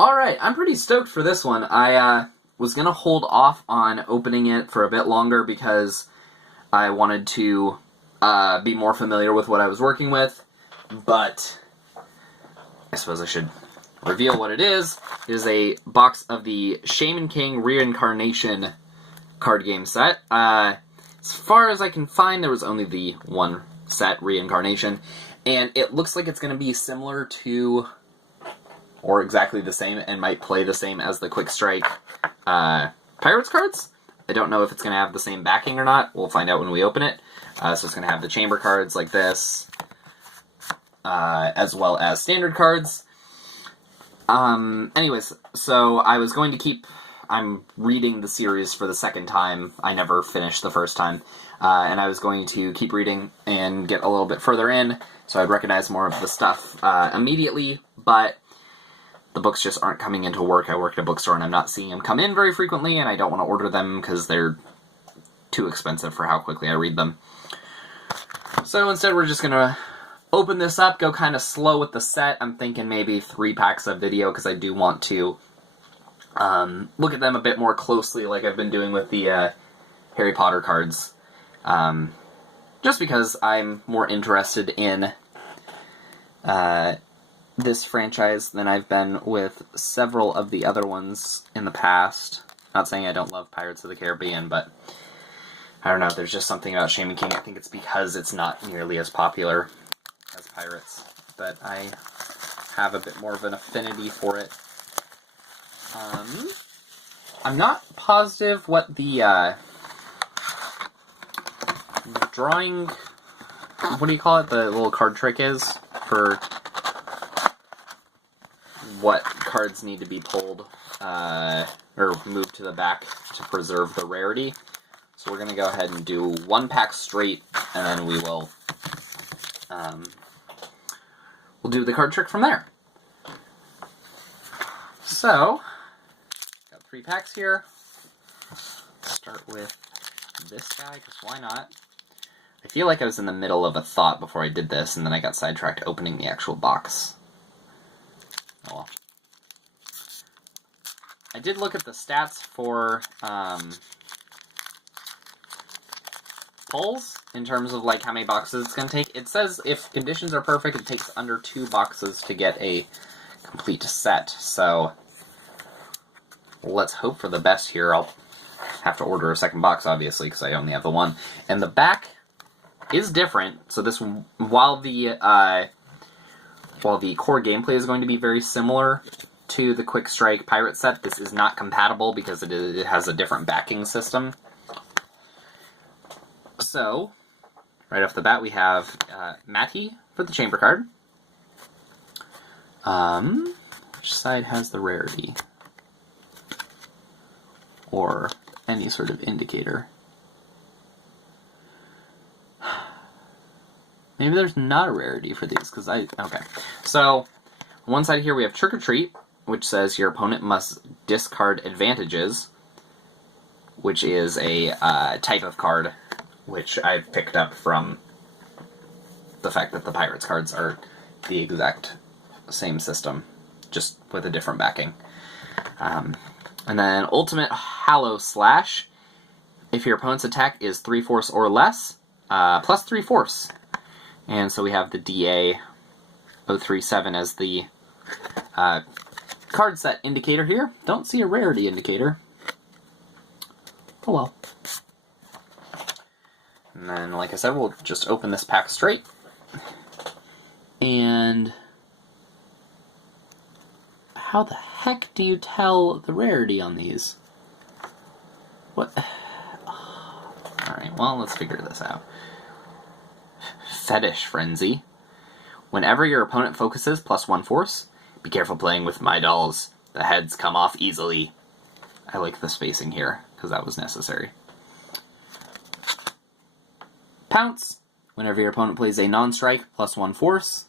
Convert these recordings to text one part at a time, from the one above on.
Alright, I'm pretty stoked for this one. I was going to hold off on opening it for a bit longer because I wanted to be more familiar with what I was working with, but I suppose I should reveal what it is. It is a box of the Shaman King Reincarnation card game set. As far as I can find, there was only the one set, Reincarnation, and it looks like it's going to be similar to, or exactly the same, and might play the same as the Quick Strike Pirates cards. I don't know if it's going to have the same backing or not. We'll find out when we open it. So it's going to have the chamber cards like this, as well as standard cards. Anyways, so I was going to keep... I'm reading the series for the second time. I never finished the first time. And I was going to keep reading and get a little bit further in, so I'd recognize more of the stuff immediately, but the books just aren't coming into work. I work at a bookstore and I'm not seeing them come in very frequently, and I don't want to order them because they're too expensive for how quickly I read them. So instead we're just going to open this up, go kind of slow with the set. I'm thinking maybe 3 packs of video because I do want to look at them a bit more closely like I've been doing with the Harry Potter cards. Just because I'm more interested in this franchise than I've been with several of the other ones in the past. Not saying I don't love Pirates of the Caribbean, but I don't know, there's just something about Shaman King. I think it's because it's not nearly as popular as Pirates, but I have a bit more of an affinity for it. I'm not positive what the drawing, what do you call it, the little card trick is for what cards need to be pulled or moved to the back to preserve the rarity. So we're going to go ahead and do 1 pack straight, and then we will we'll do the card trick from there. So, got 3 packs here. Start with this guy, because why not? I feel like I was in the middle of a thought before I did this, and then I got sidetracked opening the actual box. Oh well. I did look at the stats for pulls, in terms of like how many boxes it's going to take. It says if conditions are perfect, it takes under 2 boxes to get a complete set, so let's hope for the best here. I'll have to order a second box, obviously, because I only have the one. And the back is different, so this, while the core gameplay is going to be very similar to the Quick Strike Pirate set, this is not compatible because it has a different backing system. So, right off the bat, we have Matty for the chamber card. Which side has the rarity? Or any sort of indicator. Maybe there's not a rarity for these, because okay. So, on one side here we have Trick or Treat, which says your opponent must discard advantages, which is a type of card, which I've picked up from the fact that the Pirates cards are the exact same system, just with a different backing. And then Ultimate Hallow Slash. If your opponent's attack is 3 force or less, plus 3 force. And so we have the DA 037 as the card set indicator here. Don't see a rarity indicator. Oh well. And then, like I said, we'll just open this pack straight. And how the heck do you tell the rarity on these? What? Alright, well, let's figure this out. Fetish Frenzy. Whenever your opponent focuses, plus 1 force. Be careful playing with my dolls. The heads come off easily. I like the spacing here, because that was necessary. Pounce. Whenever your opponent plays a non-strike, plus 1 force.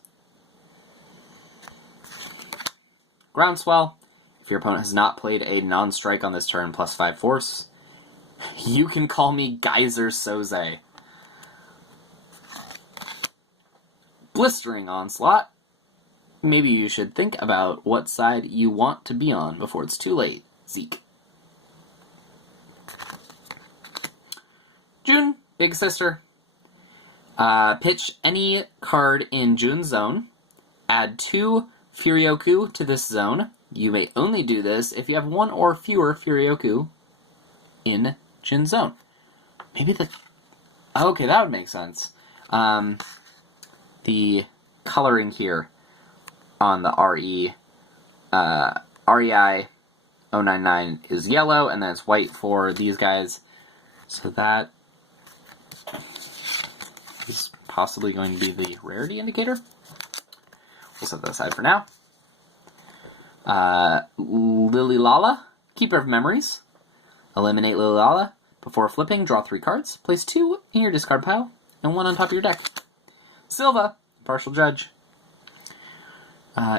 Groundswell. If your opponent has not played a non-strike on this turn, plus 5 force. You can call me Geyser Soze. Blistering Onslaught. Maybe you should think about what side you want to be on before it's too late. Zeke. June, big sister. Pitch any card in June's zone. Add 2 Furyoku to this zone. You may only do this if you have 1 or fewer Furyoku in June's zone. Maybe the... Okay, that would make sense. The coloring here on the REI 099 is yellow, and then it's white for these guys. So that is possibly going to be the rarity indicator. We'll set that aside for now. Lililala, Keeper of Memories. Eliminate Lililala. Before flipping, draw 3 cards. Place 2 in your discard pile, and 1 on top of your deck. Silva, Partial Judge.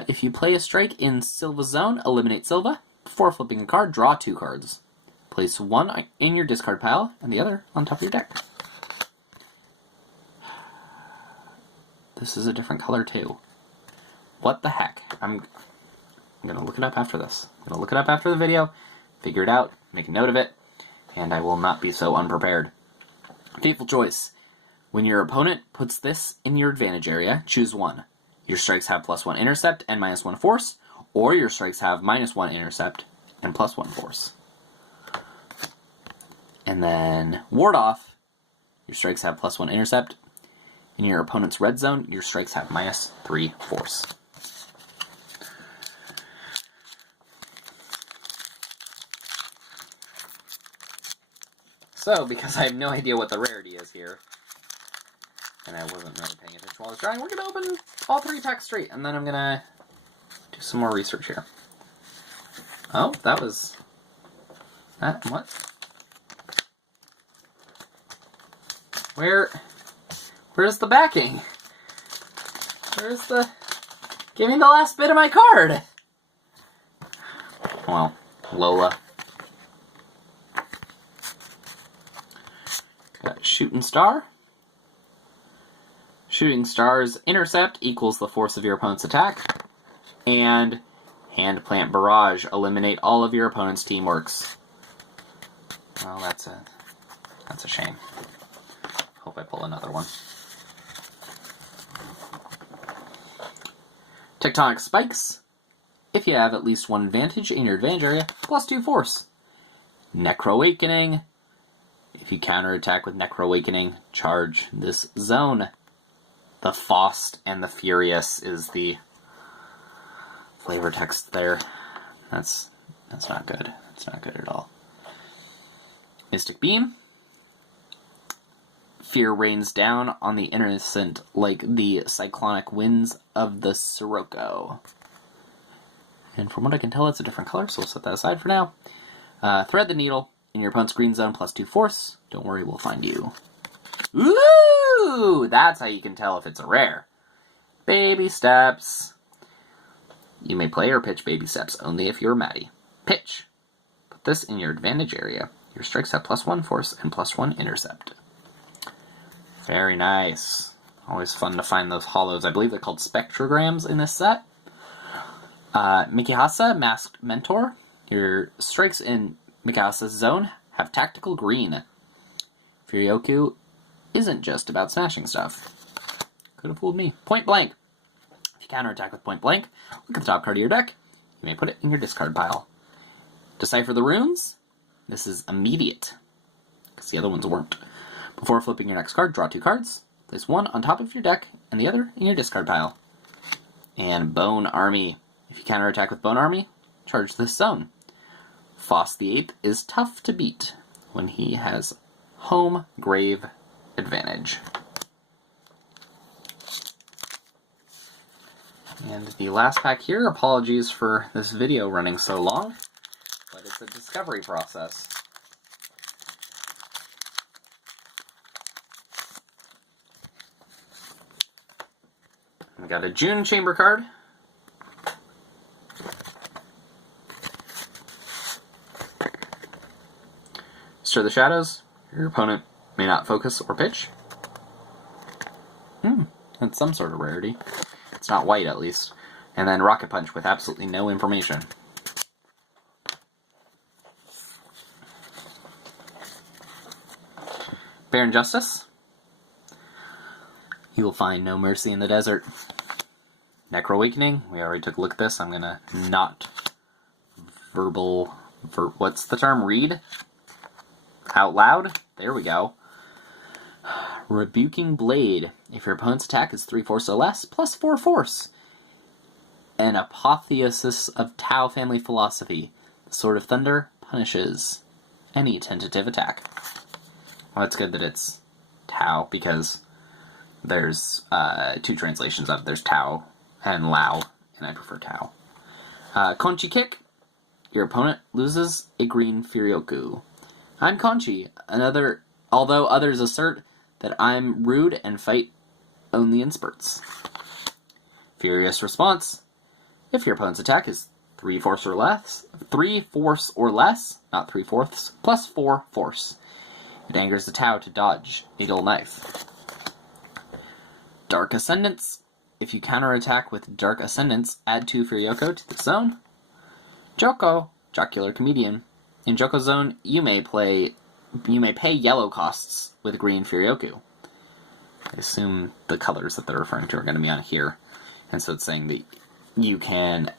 If you play a strike in Silva's zone, eliminate Silva. Before flipping a card, draw 2 cards. Place 1 in your discard pile, and the other on top of your deck. This is a different color too. What the heck? I'm gonna look it up after this. I'm gonna look it up after the video, figure it out, make a note of it, and I will not be so unprepared. Fateful choice. When your opponent puts this in your advantage area, choose one. Your strikes have +1 intercept and -1 force, or your strikes have -1 intercept and +1 force. And then ward off, your strikes have +1 intercept. In your opponent's red zone, your strikes have -3 force. So, because I have no idea what the rarity is here, and I wasn't really paying attention while I was drawing, we're going to open all 3 packs straight, and then I'm going to do some more research here. Oh, that was... what? Where's the backing? Where's the... Give me the last bit of my card! Well, Lola. Got Shooting Star. Shooting Star's intercept equals the force of your opponent's attack. And Hand Plant Barrage. Eliminate all of your opponent's teamworks. Well, that's a shame. Hope I pull another one. Tectonic Spikes. If you have at least 1 advantage in your advantage area, +2 force. Necro Awakening. If you counterattack with Necro Awakening, charge this zone. The Faust and the Furious is the flavor text there. That's not good. That's not good at all. Mystic Beam. Fear rains down on the innocent like the cyclonic winds of the Sirocco. And from what I can tell, it's a different color, so we'll set that aside for now. Thread the Needle. In your opponent's green zone, +2 force. Don't worry, we'll find you. Ooh! That's how you can tell if it's a rare. Baby Steps. You may play or pitch Baby Steps only if you're Maddie. Pitch. Put this in your advantage area. Your strikes have +1 force and +1 intercept. Very nice. Always fun to find those hollows. I believe they're called spectrograms in this set. Mikihasa, Masked Mentor. Your strikes in Mikasa's zone have tactical green. Furyoku isn't just about smashing stuff. Could have fooled me. Point Blank. If you counterattack with Point Blank, look at the top card of your deck. You may put it in your discard pile. Decipher the Runes. This is immediate, because the other ones weren't. Before flipping your next card, draw 2 cards. Place 1 on top of your deck, and the other in your discard pile. And Bone Army. If you counterattack with Bone Army, charge this zone. Foss the Ape is tough to beat when he has home grave advantage. And the last pack here, apologies for this video running so long, but it's a discovery process. We got a June Chamber card. Stir the Shadows. Your opponent may not focus or pitch. That's some sort of rarity. It's not white, at least. And then Rocket Punch with absolutely no information. Baron Justice. He will find no mercy in the desert. Necro Awakening. We already took a look at this. I'm gonna not what's the term? Read? Out loud? There we go. Rebuking Blade. If your opponent's attack is 3 force or less, plus 4 force. An apotheosis of Tau family philosophy. The Sword of Thunder punishes any tentative attack. Well, it's good that it's Tau, because there's 2 translations of it. There's Tau and Lao, and I prefer Tau. Conchi Kick. Your opponent loses a green Furyoku. I'm Conchi, although others assert that I'm rude and fight only in spurts. Furious Response. If your opponent's attack is 3 force or less, not 3/4, plus 4 force. It angers the Tau to dodge a dull knife. Dark Ascendance. If you counterattack with Dark Ascendance, add 2 Furyoko to the zone. Joko, Jocular Comedian. In Joko's zone, you may pay yellow costs with green Furyoku. I assume the colors that they're referring to are going to be on here. And so it's saying that you can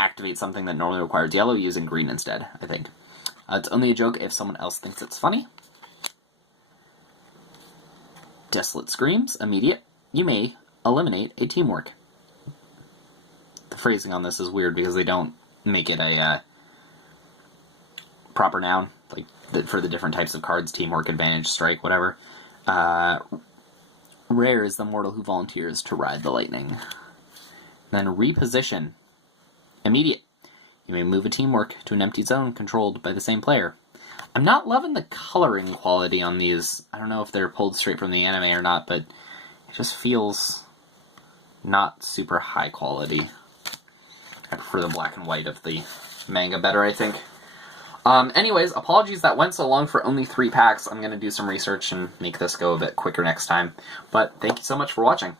activate something that normally requires yellow using green instead, I think. It's only a joke if someone else thinks it's funny. Desolate Screams. Immediate. You may eliminate a teamwork. The phrasing on this is weird because they don't make it a proper noun, like for the different types of cards, teamwork, advantage, strike, whatever. Rare is the mortal who volunteers to ride the lightning. Then Reposition. Immediate. You may move a teamwork to an empty zone controlled by the same player. I'm not loving the coloring quality on these. I don't know if they're pulled straight from the anime or not, but it just feels not super high quality. I prefer the black and white of the manga better, I think. Anyways, apologies that went so long for only 3 packs. I'm going to do some research and make this go a bit quicker next time. But thank you so much for watching.